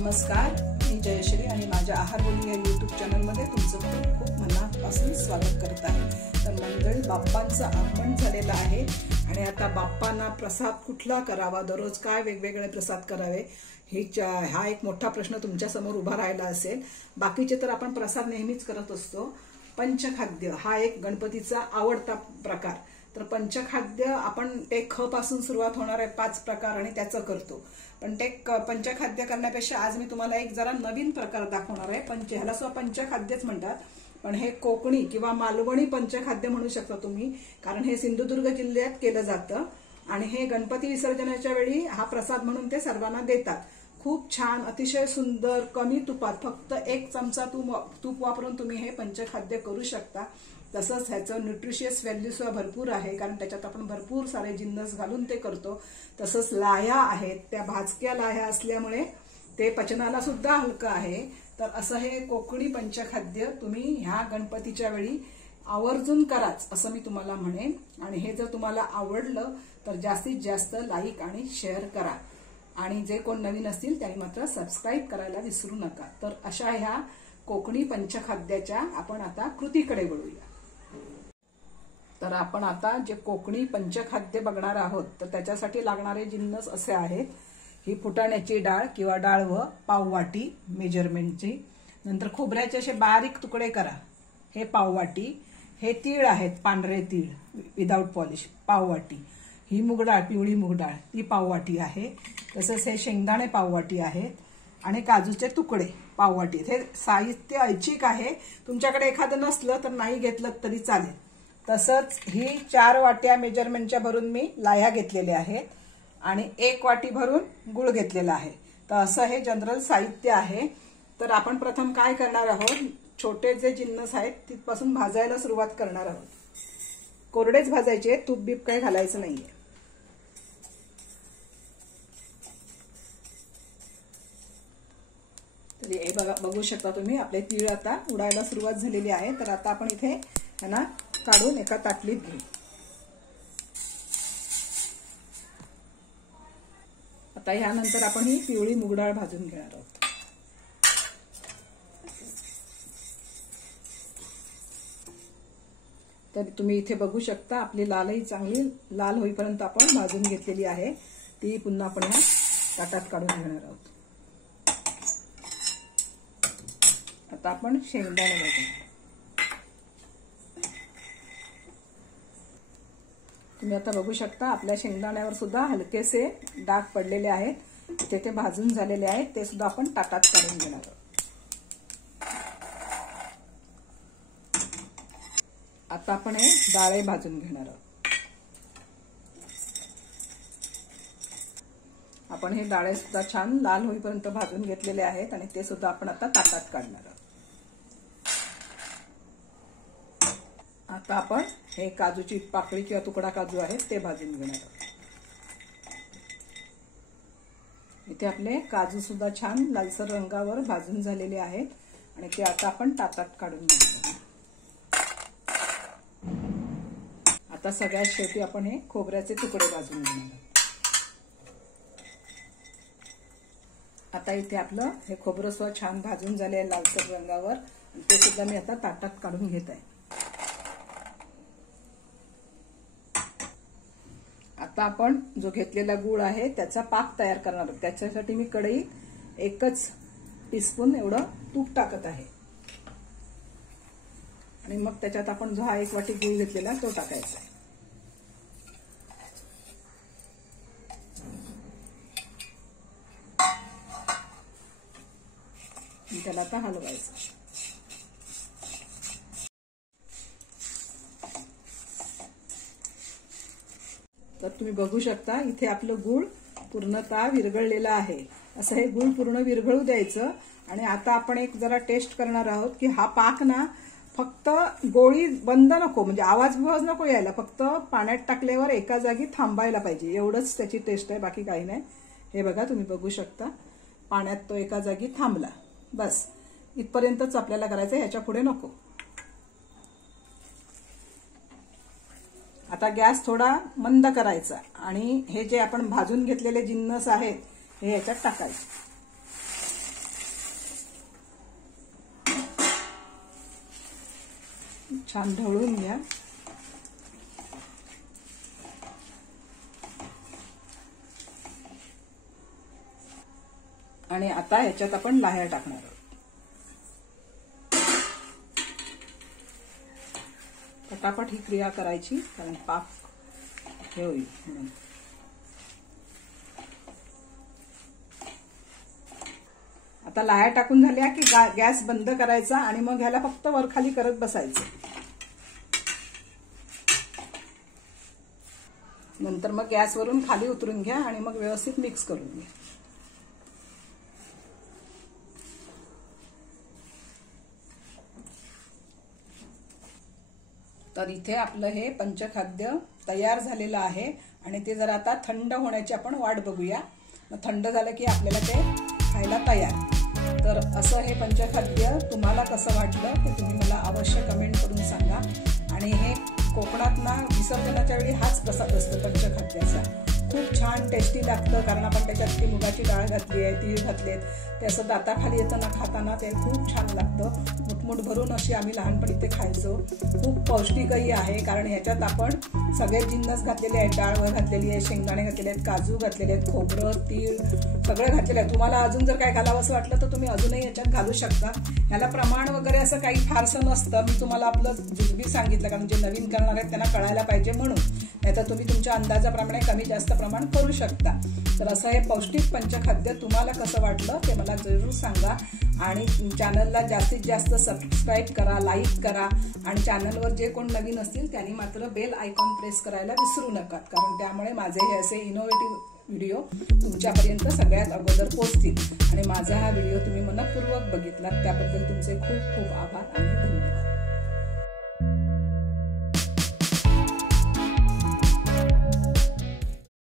नमस्कार, मी जयश्री आणि माझ्या आहारबोली या यूट्यूब चॅनलमध्ये तुमचं खूप खूप मनापासून स्वागत करत आहे। तर मंडळी, बाप्पांचं आगमन झालेलं आहे आणि आता बाप्पांना प्रसाद कुठला करावा, दररोज काय वेगवेगळे प्रसाद करावे हा एक मोठा प्रश्न तुमच्या समोर उभा राहिला असेल। बाकीचे तर आपण प्रसाद नेहमीच करत असतो। पंचखाद्य हा एक गणपतीचा आवडता प्रकार। तर पंचखाद्य आपण ते ख पासून सुरुवात होणारे 5 प्रकार आणि त्याचं करतो। पण ते पंचखाद्य करण्यापेक्षा आज मी तुम्हाला एक जरा नवीन प्रकार दाखवणार आहे। ह्याला सुद्धा पंचखाद्यच म्हणतात, पण हे कोकणी किंवा मालवणी पंचखाद्य म्हणू शकता तुम्ही, कारण हे सिंधुदुर्ग जिल्ह्यात केलं जातं आणि हे गणपती विसर्जनाच्या वेळी हा प्रसाद म्हणून ते सर्वांना देतात। खूप छान, अतिशय सुंदर, कमी तुपात, फक्त 1 चमचा तूप वापरून तुम्ही हे पंचखाद्य करू शकता। तसंच ह्याचं न्यूट्रिशियस व्हॅल्यू सुद्धा भरपूर आहे, कारण त्याच्यात आपण भरपूर सारे जिन्नस घालून ते करतो। तसंच लाह्या आहेत, त्या भाजक्या लाह्या असल्यामुळे ते पचनाला सुद्धा हलकं आहे। तर असं हे कोकणी पंचखाद्य तुम्ही ह्या गणपतीच्या वेळी आवर्जून कराच असं मी तुम्हाला म्हणेन। आणि हे जर तुम्हाला आवडलं तर जास्तीत जास्त लाईक आणि शेअर करा, आणि जे कोण नवीन असतील त्यांनी मात्र सबस्क्राईब करायला विसरू नका। तर अशा ह्या कोकणी पंचखाद्याच्या आपण आता कृतीकडे वळूया। तर आपण आता जे कोकणी पंचखाद्य बघणार आहोत, तर त्याच्यासाठी लागणारे जिन्नस असे आहेत। ही फुटाण्याची डाळ किंवा डाळ व पाववाटी मेजरमेंटची, नंतर खोबऱ्याचे असे बारीक तुकडे करा, हे पाववाटी। हे तीळ आहेत, पांढरे तीळ विदाउट पॉलिश, पाववाटी। ही मूगडाळ, पिवळी मूगडाळ, ती पाववाटी आहे। तसंच हे शेंगदाणे पाववाटी आहेत आणि काजूचे तुकडे पाववाटी। हे साहित्य ऐच्छिक आहे, तुमच्याकडे एखादं नसलं तर नाही घेतलं तरी चालेल। तसंच ही 4 वाट्या मेजरमेंटच्या भरून मी लाह्या घेतलेल्या आहेत आणि 1 वाटी भरून गुळ घेतलेला आहे। तर असं हे जनरल साहित्य आहे। तर आपण प्रथम काय करणार आहोत, छोटे जे जिन्नस आहेत तिथपासून भाजायला सुरुवात करणार आहोत। कोरडेच भाजायचे, तूप बीप काय घालायचं नाहीये। तर हे बघू शकता तुम्ही, आपले तीळ आता उडायला सुरुवात झालेली आहे। तर आता आपण इथे ह्यांना काढून एका ताटलीत घेऊ। आता ह्यानंतर आपण ही पिवळी मूगडाळ भाजून घेणार आहोत। तर तुम्ही इथे बघू शकता, आपली लालही चांगली लाल होईपर्यंत आपण भाजून घेतलेली आहे। ती पुन्हा आपण ह्या ताटात काढून घेणार आहोत। आता आपण शेंगदाणे भाजून, तुम्ही आता बघू शकता आपल्या शेंगदाण्यावर सुद्धा हलकेसे डाग पडलेले आहेत, ते भाजून झालेले आहेत, ते सुद्धा आपण ताटात काढून घेणार आहोत। आता आपण हे डाळे भाजून घेणार आहोत। आपण हे डाळे सुद्धा छान लाल होईपर्यंत भाजून घेतलेले आहेत आणि ते सुद्धा आपण आता ताटात काढणार आहोत। आता आपण हे काजूची पाकळी किंवा तुकडा काजू आहे ते भाजून घेणार आहोत। इथे आपले काजू सुद्धा छान लालसर रंगावर भाजून झालेले आहेत आणि ते आता आपण ताटात काढून घेणार आहोत। आता सगळ्यात शेवटी आपण हे खोबऱ्याचे तुकडे भाजून घेणार आहोत। आता इथे आपलं हे खोबरं सुद्धा छान भाजून झाले आहे लालसर रंगावर, ते सुद्धा मी आता ताटात काढून घेत आहे। आता आपण जो घेतलेला गूळ आहे त्याचा पाक तयार करणार आहोत। त्याच्यासाठी मी कढईत 1 टीस्पून एवढं तूप टाकत आहे आणि मग त्याच्यात आपण जो हा 1 वाटी गूळ घेतलेला तो टाकायचा आहे। त्याला आता हलवायचं। तर तुम्ही बघू शकता, इथे आपलं गूळ पूर्णतः विरघळलेलं आहे। असं हे गूळ पूर्ण विरघळू द्यायचं आणि आता आपण एक जरा टेस्ट करणार आहोत की हा पाक ना फक्त गोळी बंद नको, म्हणजे आवाज नको यायला, फक्त पाण्यात टाकल्यावर एका जागी थांबायला पाहिजे, एवढंच त्याची टेस्ट आहे, बाकी काही नाही। हे बघा, तुम्ही बघू शकता पाण्यात तो एका जागी थांबला, बस इथपर्यंतच आपल्याला करायचं, ह्याच्या पुढे नको। आता गॅस थोडा मंद करायचा आणि हे जे आपण भाजून घेतलेले जिन्नस आहेत हे याच्यात टाकायचे। छान ढवळून घ्या. आणि आता ह्याच्यात आपण लाह्या टाकणार आहोत. पटापट ही क्रिया करायची, कारण पाक हे होईल म्हणून. आता लाह्या टाकून झाल्या की गॅस बंद करायचा आणि मग ह्याला फक्त वरखाली करत बसायचं. नंतर मग गॅसवरून खाली उतरून घ्या आणि मग व्यवस्थित मिक्स करून घ्या. तर इथे आपलं हे पंचखाद्य तयार झालेलं आहे आणि ते जरा आता थंड होण्याची आपण वाट बघूया. मग थंड झालं की आपल्याला ते खायला तयार. तर असं हे पंचखाद्य तुम्हाला कसं वाटलं ते तुम्ही मला अवश्य कमेंट करून सांगा. आणि हे कोकणात ना विसर्जनाच्या वेळी हाच प्रसाद असतो पंचखाद्याचा. खूप छान टेस्टी लागतं, कारण आपण त्याच्यात ती मुगाची डाळ घातली आहे, तीळ घातलेत, ते असं दाताखाली येताना खाताना ते खूप छान लागतं. मुठमुठ भरून अशी आम्ही लहानपणी ते खायचो. खूप पौष्टिकही आहे, कारण ह्याच्यात आपण सगळे जिन्नस घातलेले आहेत. डाळ घातलेली आहे, शेंगदाणे घातलेले आहेत, काजू घातलेले आहेत, खोबरं, तीळ सगळं घातलेलं आहे. तुम्हाला अजून जर काय घालावं असं वाटलं तर तुम्ही अजूनही याच्यात घालू शकता. ह्याला प्रमाण वगैरे असं काही फारसं नसतं. मी तुम्हाला आपलं जिलबी सांगितलं, कारण जे नवीन करणार आहेत त्यांना कळायला पाहिजे म्हणून. नाहीतर तुम्ही तुमच्या अंदाजाप्रमाणे कमी जास्त प्रमाण करू शकता. तर असं हे पौष्टिक पंचखाद्य तुम्हाला कसं वाटलं ते मला जरूर सांगा. आणि चॅनलला जास्तीत जास्त सबस्क्राईब करा, लाईक करा. आणि चॅनलवर जे कोण नवीन असतील त्यांनी मात्र बेल आयकॉन प्रेस करायला विसरू नका, कारण त्यामुळे माझे हे असे इनोव्हेटिव्ह व्हिडिओ तुमच्यापर्यंत सगळ्यात अगोदर पोहोचतील. आणि माझा हा व्हिडिओ तुम्ही मनपूर्वक बघितलात त्याबद्दल तुमचे खूप खूप आभार आणि धन्यवाद.